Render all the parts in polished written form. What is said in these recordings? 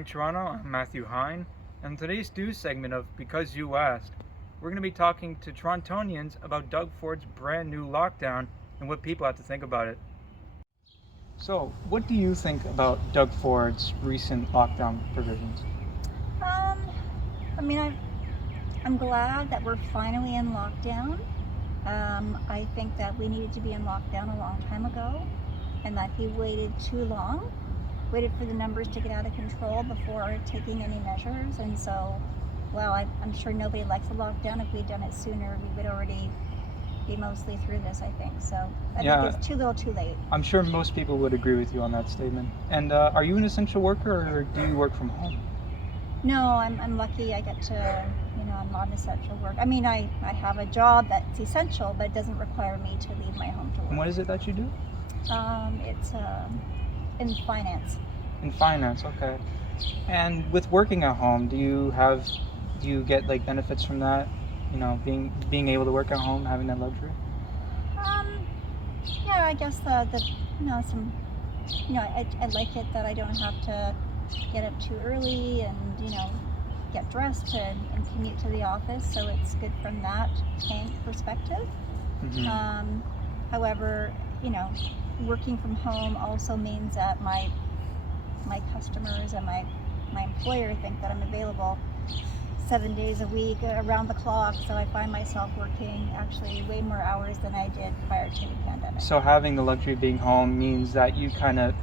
morning, Toronto. I'm Matthew Hein, and in today's news segment of Because You Asked, we're going to be talking to Torontonians about Doug Ford's brand new lockdown and what people have to think about it. So, what do you think about Doug Ford's recent lockdown provisions? Um, I mean, I'm glad that we're finally in lockdown. I think that we needed to be in lockdown a long time ago, and that he waited too long, waited for the numbers to get out of control before taking any measures. And so, well, I'm sure nobody likes a lockdown. If we'd done it sooner, we would already be mostly through this, I think. So I think it's too little too late. I'm sure most people would agree with you on that statement. And are you an essential worker or do you work from home? No, I'm lucky I get to, I'm not an essential work. I mean, I have a job that's essential, but it doesn't require me to leave my home to work. And what is it that you do? It's in finance. In finance, okay. And with working at home, do you get like benefits from that? You know, being able to work at home, having that luxury? Yeah, I guess some, I like it that I don't have to get up too early and, get dressed and commute to the office. So it's good from that perspective. Mm-hmm. However, working from home also means that my customers and my employer think that I'm available 7 days a week around the clock, so I find myself working actually way more hours than I did prior to the pandemic. So having the luxury of being home means that you kind of,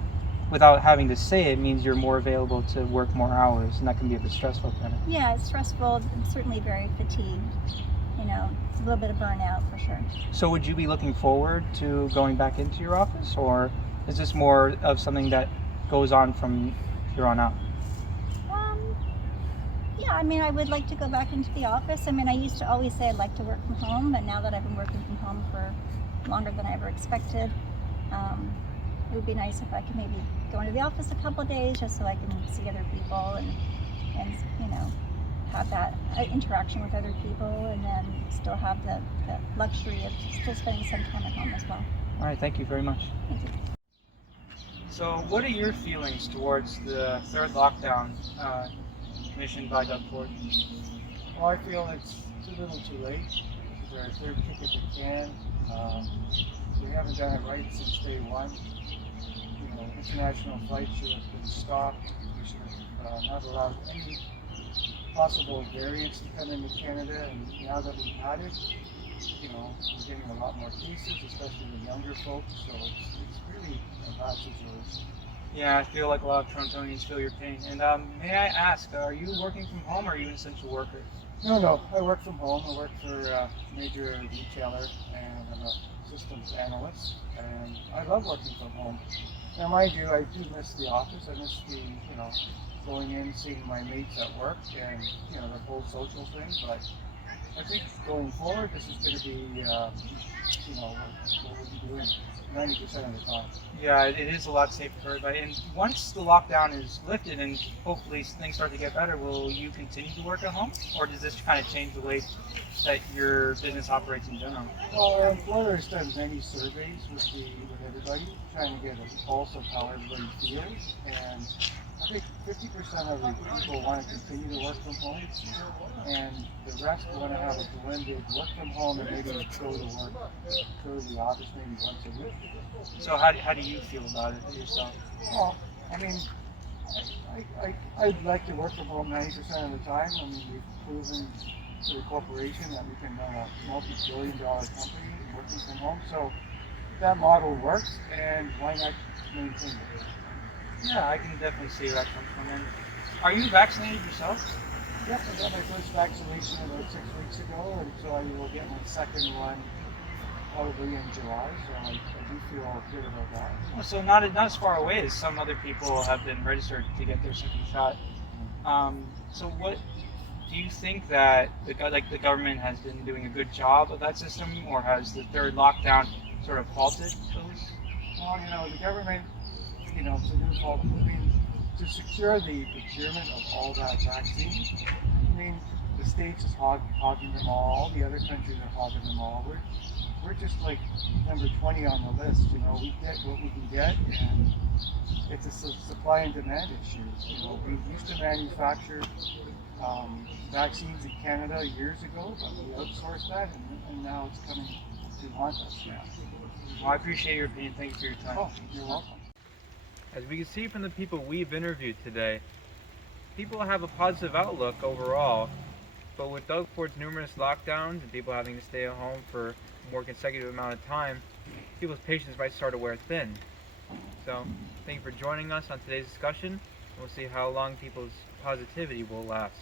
without having to say it, means you're more available to work more hours, and that can be a bit stressful, kind of. Yeah, it's stressful. I'm certainly very fatigued. It's a little bit of burnout for sure. So would you be looking forward to going back into your office, or is this more of something that goes on from here on out? Yeah, I mean, I would like to go back into the office. I mean, I used to always say I'd like to work from home, but now that I've been working from home for longer than I ever expected, it would be nice if I could maybe go into the office a couple of days just so I can see other people and have that interaction with other people, and then still have the luxury of still spending some time at home as well. All right, thank you very much. Thank you. So what are your feelings towards the third lockdown commissioned by Doug Ford? Well, I feel it's a little too late. This is our third kick at the can. We haven't done it right since day one. International flights should have been stopped. We should have not allowed any possible variants to come into Canada. And now that we've had it, we're getting a lot more cases, especially the younger folks. So it's really a bad situation. Yeah, I feel like a lot of Torontonians feel your pain. And may I ask, are you working from home or are you an essential worker? No, I work from home. I work for a major retailer, and I'm a systems analyst, and I love working from home. Now, mind you, I do miss the office. I miss the, going in, seeing my mates at work, and, the whole social thing. But I think going forward, this is going to be, what we'll be doing 90% of the time. Yeah, it is a lot safer for everybody. And once the lockdown is lifted and hopefully things start to get better, will you continue to work at home? Or does this kind of change the way that your business operates in general? Well, our employer has done many surveys with everybody, trying to get a pulse of how everybody feels. And I think 50% of the people want to continue to work from home, and the rest want to have a blended work from home and maybe go to work, go to the office maybe once a week. So how do you feel about it yourself? Well, I mean, I'd like to work from home 90% of the time. I mean, we've proven to the corporation that we can run a multi-billion-dollar company working from home. So that model works, and why not maintain it? Yeah, I can definitely see that from in. Are you vaccinated yourself? Yep, I got my first vaccination about 6 weeks ago, and so I will get my second one probably in July, so I do feel good about that. Well, so not as far away as some other people have been registered to get their second shot. So what do you think that the government has been doing a good job of that system, or has the third lockdown sort of halted those? Well, the government, to secure the procurement of all that vaccine, the states is hogging them all the other countries are hogging them all. we're just like number 20 on the list. You know, we get what we can get, and it's a supply and demand issue. You know, we used to manufacture vaccines in Canada years ago, but we outsourced that, and now it's coming to haunt us now. Well, I appreciate your opinion. Thank you for your time. Oh, you're welcome. As we can see from the people we've interviewed today, people have a positive outlook overall, but with Doug Ford's numerous lockdowns and people having to stay at home for a more consecutive amount of time, people's patience might start to wear thin. So, thank you for joining us on today's discussion, and we'll see how long people's positivity will last.